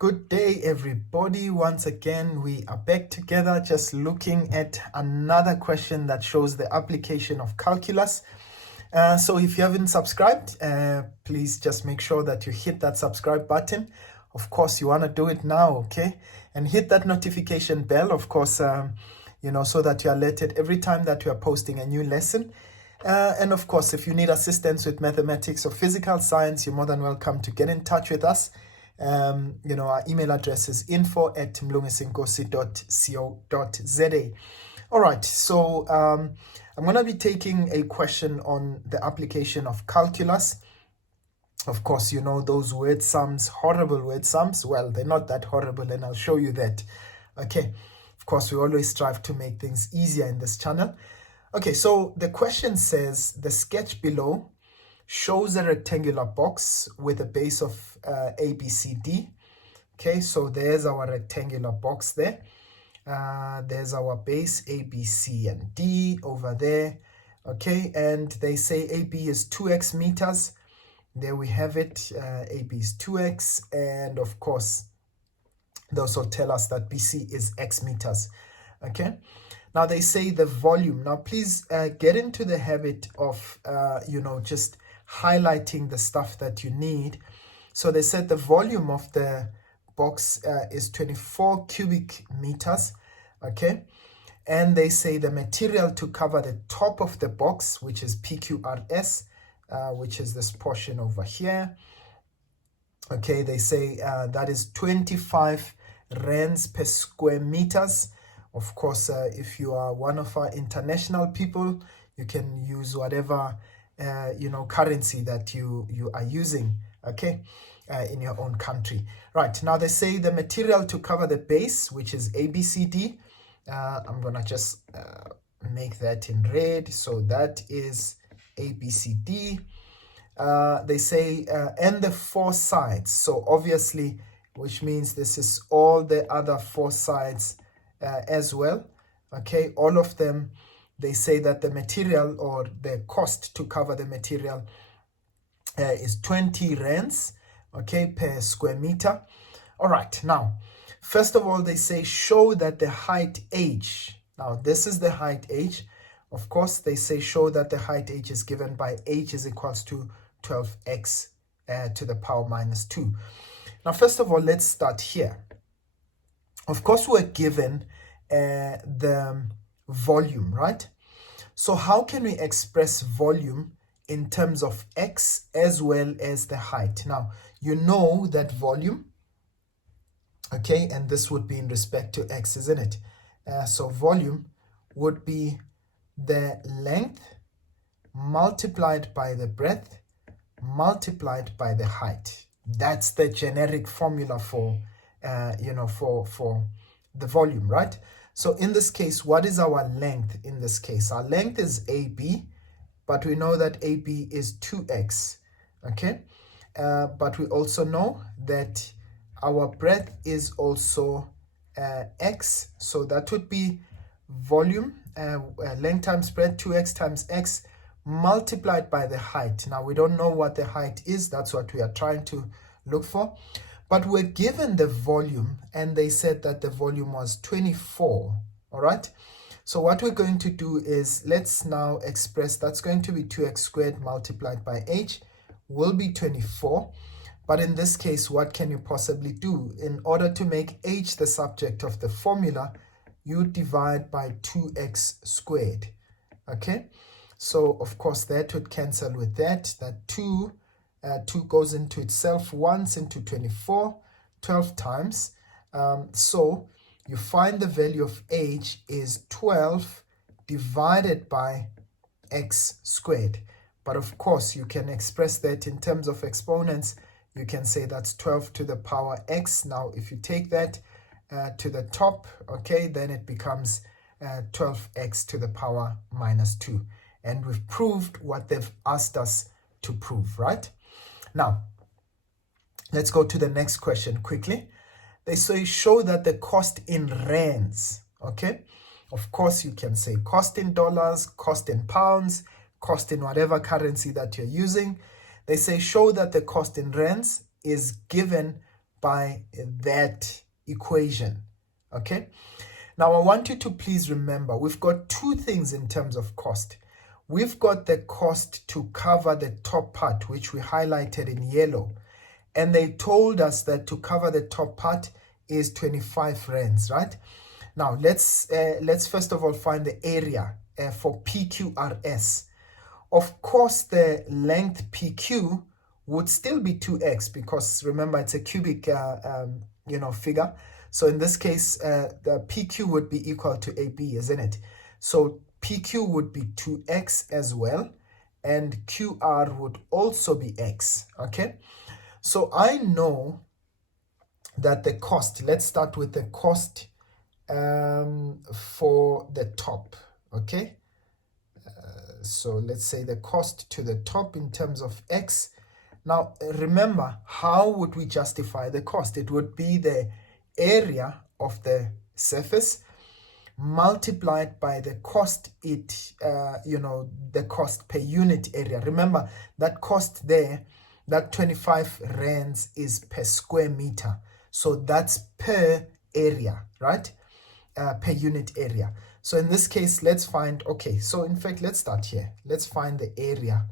Good day, everybody. Once again, we are back together just looking at another question that shows the application of calculus. So if you haven't subscribed, please just make sure that you hit that subscribe button. Of course, you want to do it now, okay? And hit that notification bell, of course, so that you're alerted every time that we are posting a new lesson. And of course, if you need assistance with mathematics or physical science, you're more than welcome to get in touch with us. Our email address is info@mlungisinkosi.co.za. All right, so I'm going to be taking a question on the application of calculus. Of course, you know those word sums, horrible word sums. Well, they're not that horrible, and I'll show you that. Okay, of course, we always strive to make things easier in this channel. Okay, so the question says, the sketch below shows a rectangular box with a base of A, B, C, D. Okay, so there's our rectangular box there. There's our base A, B, C, and D over there. Okay, and they say AB is 2x meters. There we have it. AB is 2x, and of course, they also tell us that BC is x meters. Okay, now they say the volume. Now please get into the habit of just highlighting the stuff that you need. So they said the volume of the box is 24 cubic meters. Okay, and they say the material to cover the top of the box, which is PQRS, which is this portion over here. Okay, they say that is 25 rands per square meters. Of course, if you are one of our international people, you can use whatever currency that you are using, okay, in your own country. Right, now they say the material to cover the base, which is ABCD. I'm gonna just make that in red, so that is ABCD. They say and the four sides, so obviously, which means this is all the other four sides as well. Okay, all of them. They say that the material, or the cost to cover the material, is 20 rands, okay, per square meter. All right, now, first of all, they say show that the height h. Now, this is the height h. Of course, they say show that the height h is given by h is equals to 12x to the power minus 2. Now, first of all, let's start here. Of course, we're given the volume, right? So how can we express volume in terms of x as well as the height? Now, you know that volume, okay, and this would be in respect to x, isn't it? So volume would be the length multiplied by the breadth multiplied by the height. That's the generic formula for for the volume, right? So in this case, what is our length in this case? Our length is AB, but we know that AB is 2x, okay? But we also know that our breadth is also x, so that would be volume, length times breadth, 2x times x, multiplied by the height. Now, we don't know what the height is. That's what we are trying to look for. But we're given the volume, and they said that the volume was 24, all right? So what we're going to do is, let's now express, that's going to be 2x squared multiplied by h will be 24. But in this case, what can you possibly do? In order to make h the subject of the formula, you divide by 2x squared, okay? So, of course, that would cancel with that. That 2 goes into itself once into 24, 12 times. So you find the value of h is 12 divided by x squared. But of course, you can express that in terms of exponents. You can say that's 12 to the power x. Now, if you take that to the top, okay, then it becomes 12x to the power minus 2. And we've proved what they've asked us to prove, right? Now, let's go to the next question quickly. They say show that the cost in rands, okay? Of course, you can say cost in dollars, cost in pounds, cost in whatever currency that you're using. They say show that the cost in rands is given by that equation. Okay, now I want you to please remember we've got two things in terms of cost. We've got the cost to cover the top part, which we highlighted in yellow, and they told us that to cover the top part is 25 rands, right? Now let's first of all find the area for PQRS. Of course, the length PQ would still be 2x, because remember it's a cubic figure. So in this case, the PQ would be equal to AB, isn't it? So PQ would be 2x as well, and QR would also be x. Okay, so I know that the cost, let's start with the cost for the top. Okay, so let's say the cost to the top in terms of x. Now remember, how would we justify the cost? It would be the area of the surface multiplied by the cost the cost per unit area. Remember that cost there, that 25 rands is per square meter, so that's per area, right? Per unit area. So in this case, let's find, okay, so in fact, let's start here. Let's find the area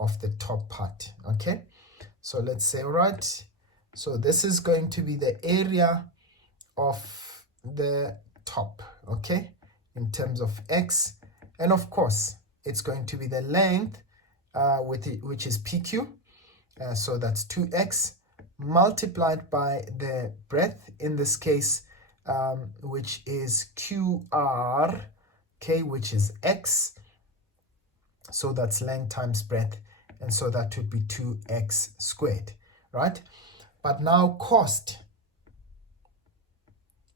of the top part. Okay, so let's say, all right, so this is going to be the area of the top, okay, in terms of x, and of course it's going to be the length which is PQ, so that's 2x multiplied by the breadth, in this case which is QR, okay, which is x, so that's length times breadth, and so that would be 2x squared, right? But now cost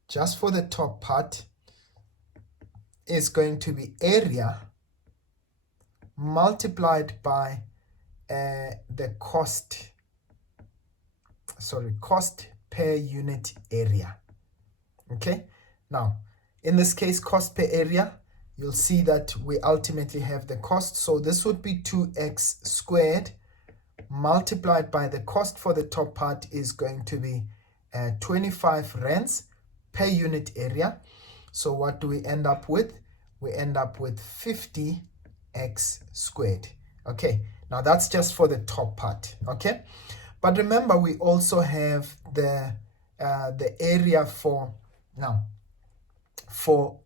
just for the top part is going to be area multiplied by the cost per unit area. Okay, now in this case, cost per area, you'll see that we ultimately have the cost, so this would be 2x squared multiplied by the cost for the top part is going to be 25 rands per unit area. So what do we end up with? We end up with 50x squared. Okay, now that's just for the top part. Okay, but remember we also have the area for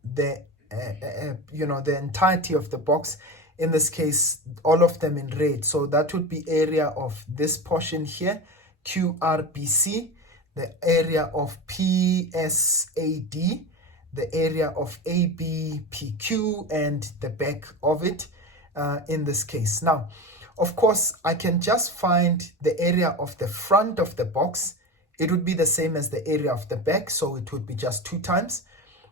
the the entirety of the box, in this case all of them in red, so that would be area of this portion here, QRBC, the area of PSAD, the area of ABPQ, and the back of it in this case. Now of course I can just find the area of the front of the box. It would be the same as the area of the back, so it would be just 2 times.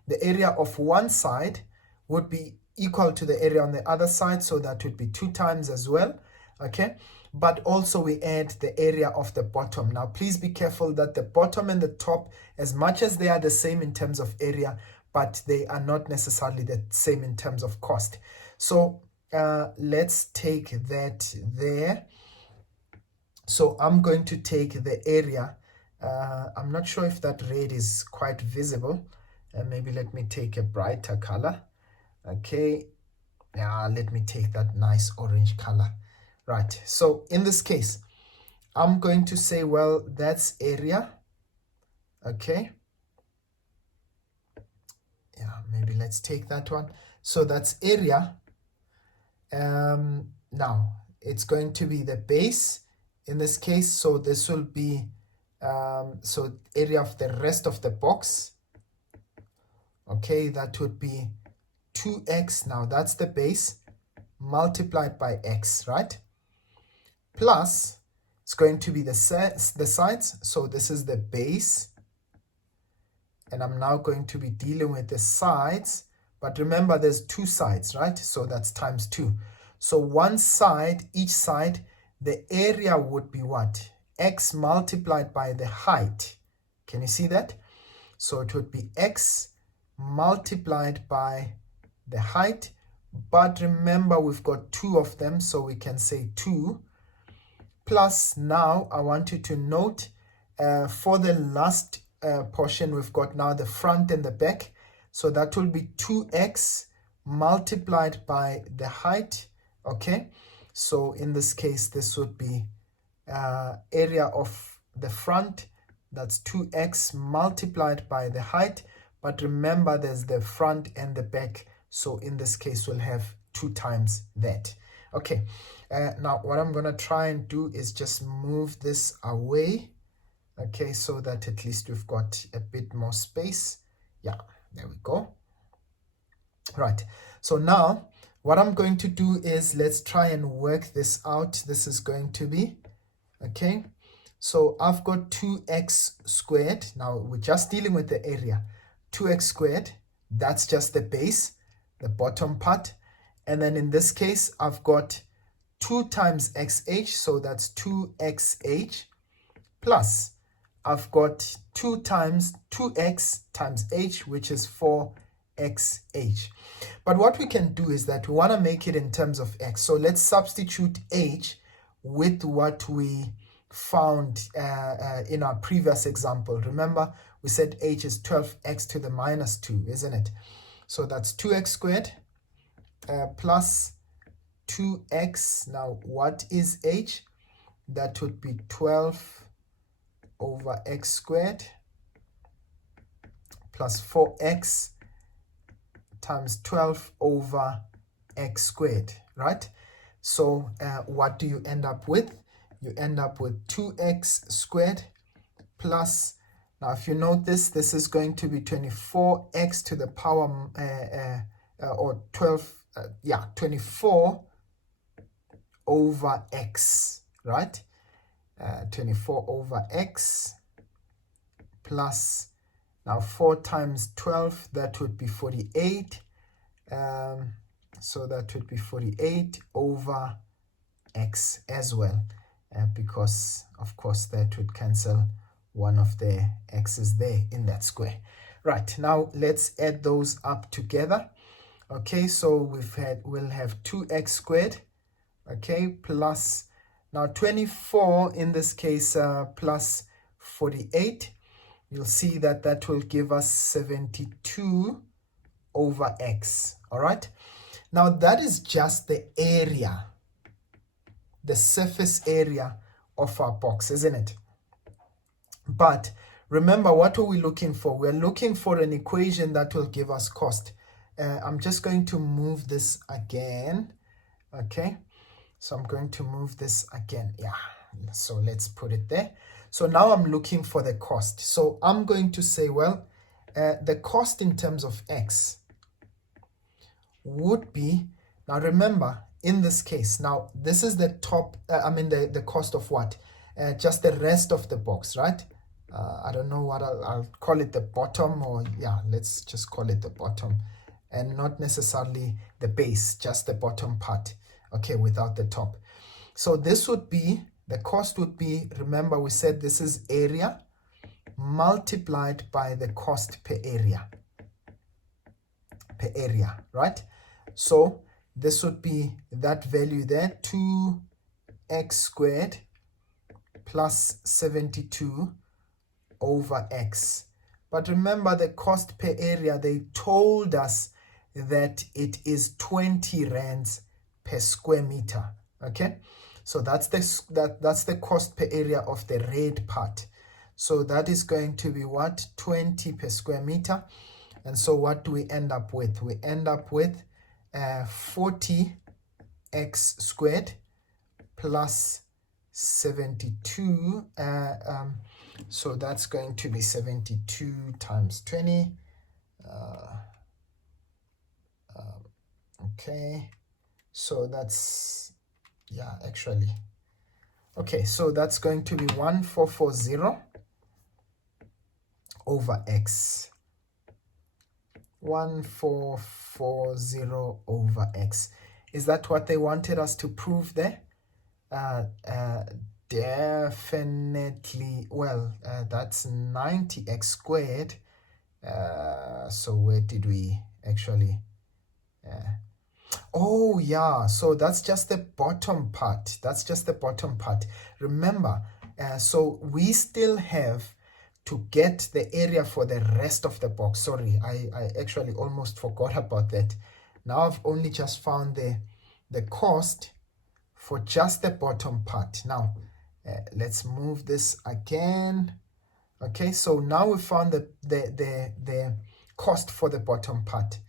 The area of one side would be equal to the area on the other side, so that would be 2 times as well. Okay, but also we add the area of the bottom. Now please be careful that the bottom and the top, as much as they are the same in terms of area, but they are not necessarily the same in terms of cost. So let's take that there. So I'm going to take the area. I'm not sure if that red is quite visible. Maybe let me take a brighter color. Okay, let me take that nice orange color. Right, so in this case I'm going to say, well, that's area. Okay, maybe let's take that one. So that's area. Now it's going to be the base in this case, so this will be so area of the rest of the box. Okay, that would be 2x. Now that's the base multiplied by x, right? Plus it's going to be the sides, so this is the base, and I'm now going to be dealing with the sides, but remember there's 2 sides, right? So that's times 2. So one side, each side, the area would be what? X multiplied by the height. Can you see that? So it would be x multiplied by the height, but remember we've got 2 of them, so we can say 2 plus, now I want you to note For the last portion, we've got now the front and the back. So that will be 2x multiplied by the height. Okay, so in this case, this would be area of the front. That's 2x multiplied by the height. But remember, there's the front and the back. So in this case, we'll have 2 times that. Okay, now what I'm going to try and do is just move this away. Okay, so that at least we've got a bit more space. Yeah, there we go. Right, so now what I'm going to do is let's try and work this out. This is going to be, okay, so I've got 2x squared. Now we're just dealing with the area. 2x squared, that's just the base, the bottom part. And then in this case, I've got 2 times xh, so that's 2xh, plus I've got 2 times 2x times h, which is 4xh. But what we can do is that we want to make it in terms of x. So let's substitute h with what we found in our previous example. Remember, we said h is 12x to the minus 2, isn't it? So that's 2x squared plus 2x. Now, what is h? That would be 12 over x squared plus 4x times 12 over x squared, right? So what do you end up with? You end up with 2x squared plus, now if you note this, this is going to be 24x to the power, or 12, 24 over x, right? 24 over x plus, now 4 times 12, that would be 48. So that would be 48 over x as well, because of course that would cancel one of the x's there in that square. Right, now let's add those up together. Okay, so we'll have 2x squared, okay, plus, now 24 in this case, plus 48. You'll see that that will give us 72 over x. All right, now that is just the area, the surface area of our box, isn't it? But remember, what are we looking for? We're looking for an equation that will give us cost. I'm just going to move this again. Okay, so I'm going to move this again. Yeah, so let's put it there. So now I'm looking for the cost. So I'm going to say, well, the cost in terms of x would be, now remember, in this case, now this is the top, the cost of what? Just the rest of the box, right? I don't know what I'll call it, the bottom, or yeah, let's just call it the bottom, and not necessarily the base, just the bottom part, okay, without the top. So this would be, the cost would be, remember we said this is area multiplied by the cost per area, right? So this would be that value there, 2x squared plus 72 over x. But remember, the cost per area, they told us that it is 20 rands per square meter. Okay, so that's the cost per area of the red part. So that is going to be what? 20 per square meter. And so what do we end up with? We end up with 40x squared plus 72. So that's going to be 72 times 20. Okay, so that's, yeah, actually, okay, so that's going to be 1440 over x. 1440 over x. Is that what they wanted us to prove there? Definitely. Well, that's 90x squared. So where did we actually oh yeah, so that's just the bottom part. That's just the bottom part. Remember, So we still have to get the area for the rest of the box. Sorry, I actually almost forgot about that. Now I've only just found the cost for just the bottom part. Now let's move this again. Okay, so now we found the cost for the bottom part.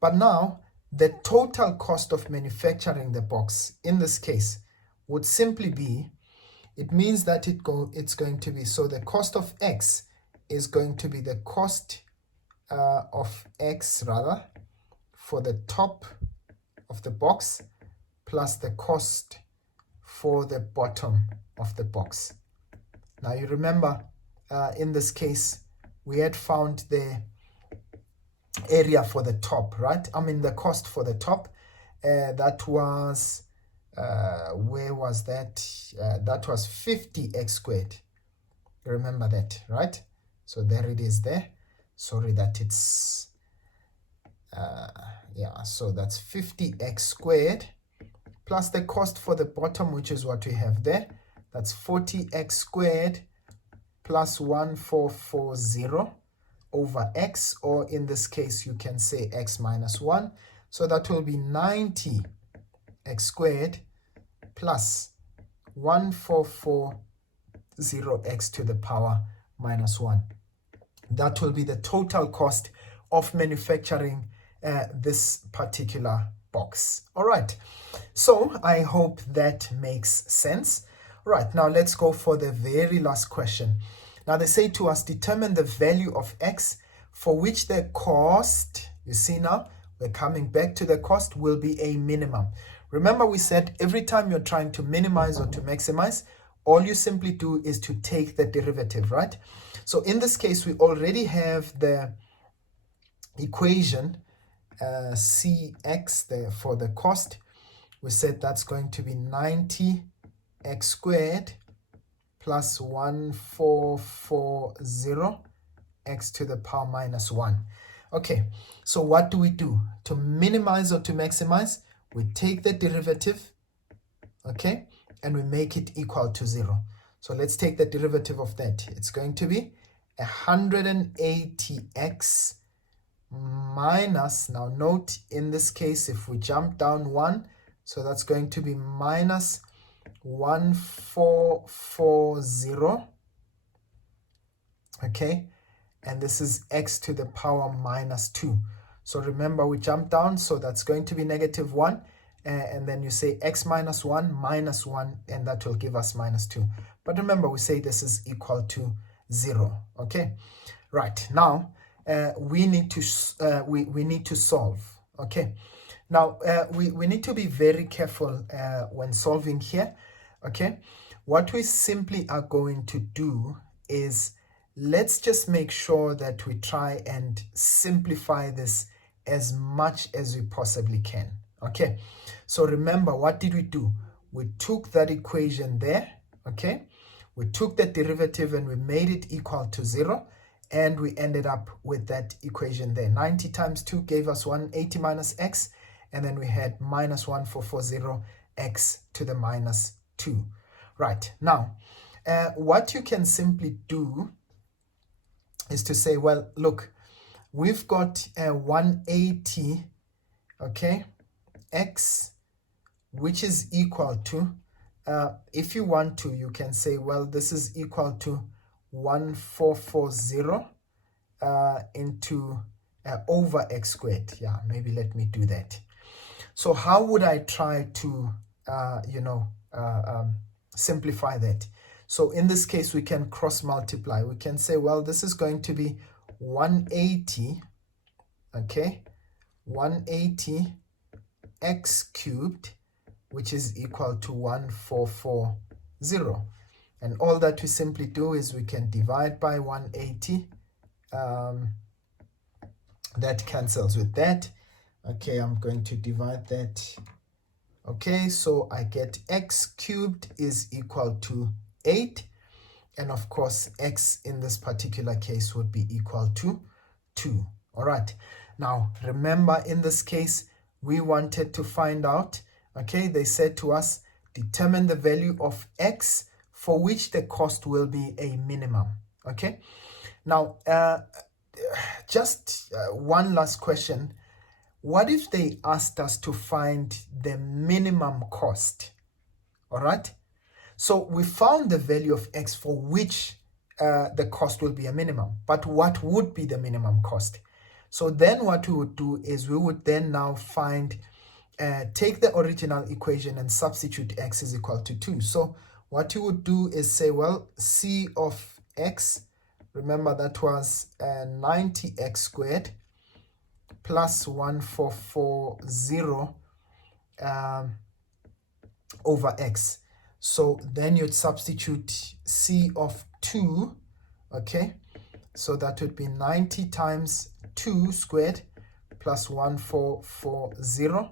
But now the total cost of manufacturing the box in this case would simply be, it means that it's going to be, so the cost of X is going to be the cost of X rather for the top of the box plus the cost for the bottom of the box. Now you remember in this case we had found the area for the top, right? I mean the cost for the top. That was where was that? That was 50x squared. Remember that, right? So there it is there. Sorry that it's yeah, so that's 50x squared plus the cost for the bottom, which is what we have there. That's 40x squared plus 1440 over x, or in this case you can say x minus 1. So that will be 90x squared plus 1440x to the power minus 1. That will be the total cost of manufacturing this particular box. All right, so I hope that makes sense. All right, now let's go for the very last question. Now they say to us, determine the value of x for which the cost, you see now, we're coming back to the cost, will be a minimum. Remember we said every time you're trying to minimize or to maximize, all you simply do is to take the derivative, right? So in this case, we already have the equation cx there for the cost. We said that's going to be 90x squared plus 1440 x to the power minus 1. Okay, so what do we do? To minimize or to maximize, we take the derivative, okay, and we make it equal to 0. So let's take the derivative of that. It's going to be 180x minus, now note in this case if we jump down 1, so that's going to be minus 1440, okay, and this is x to the power minus 2. So remember we jump down, so that's going to be negative 1, and then you say x minus 1 minus 1, and that will give us minus 2. But remember we say this is equal to 0. Okay, right, now we need to solve. Okay, now we need to be very careful when solving here. Okay, what we simply are going to do is, let's just make sure that we try and simplify this as much as we possibly can. Okay, so remember, what did we do? We took that equation there, okay, we took that derivative and we made it equal to 0, and we ended up with that equation there. 90 times 2 gave us 180 minus x, and then we had minus 1440 x to the minus 2. Right, now what you can simply do is to say, well, look, we've got 180, okay, x, which is equal to, if you want to, you can say, well, this is equal to 1440 into over x squared. Yeah, maybe let me do that. So how would I try to, simplify that? So in this case, we can cross multiply. We can say, well, this is going to be 180, okay, 180 x cubed, which is equal to 1440. And all that we simply do is we can divide by 180. That cancels with that. Okay, I'm going to divide that. Okay, so I get x cubed is equal to 8. And of course, x in this particular case would be equal to 2. All right. Now, remember in this case, we wanted to find out, okay, they said to us, determine the value of x for which the cost will be a minimum. Okay, now just one last question. What if they asked us to find the minimum cost? All right, so we found the value of X for which the cost will be a minimum, but what would be the minimum cost? So then what we would do is we would then now find, take the original equation and substitute X is equal to 2. So what you would do is say, well, C of X, remember that was 90X squared plus 1440 over X. So then you'd substitute C of 2, okay? So that would be 90 times 2 squared plus 1440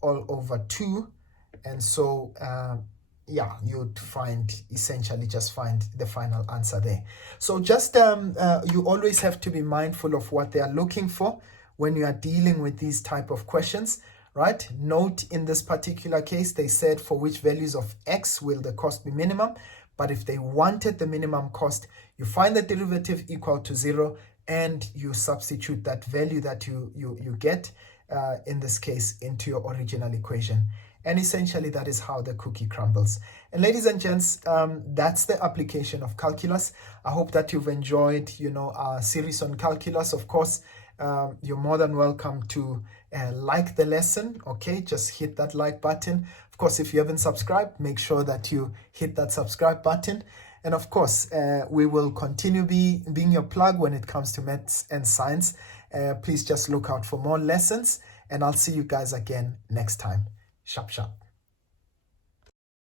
all over 2. And so, yeah, you'd find, essentially just find the final answer there. So just, you always have to be mindful of what they are looking for when you are dealing with these type of questions, right? Note in this particular case, they said for which values of X will the cost be minimum. But if they wanted the minimum cost, you find the derivative equal to 0 and you substitute that value that you get, in this case, into your original equation. And essentially that is how the cookie crumbles. And ladies and gents, that's the application of calculus. I hope that you've enjoyed, our series on calculus. Of course, you're more than welcome to like the lesson. Okay, just hit that like button. Of course, if you haven't subscribed, make sure that you hit that subscribe button. And of course, we will continue being your plug when it comes to maths and science. Please just look out for more lessons, and I'll see you guys again next time. Sharp, sharp.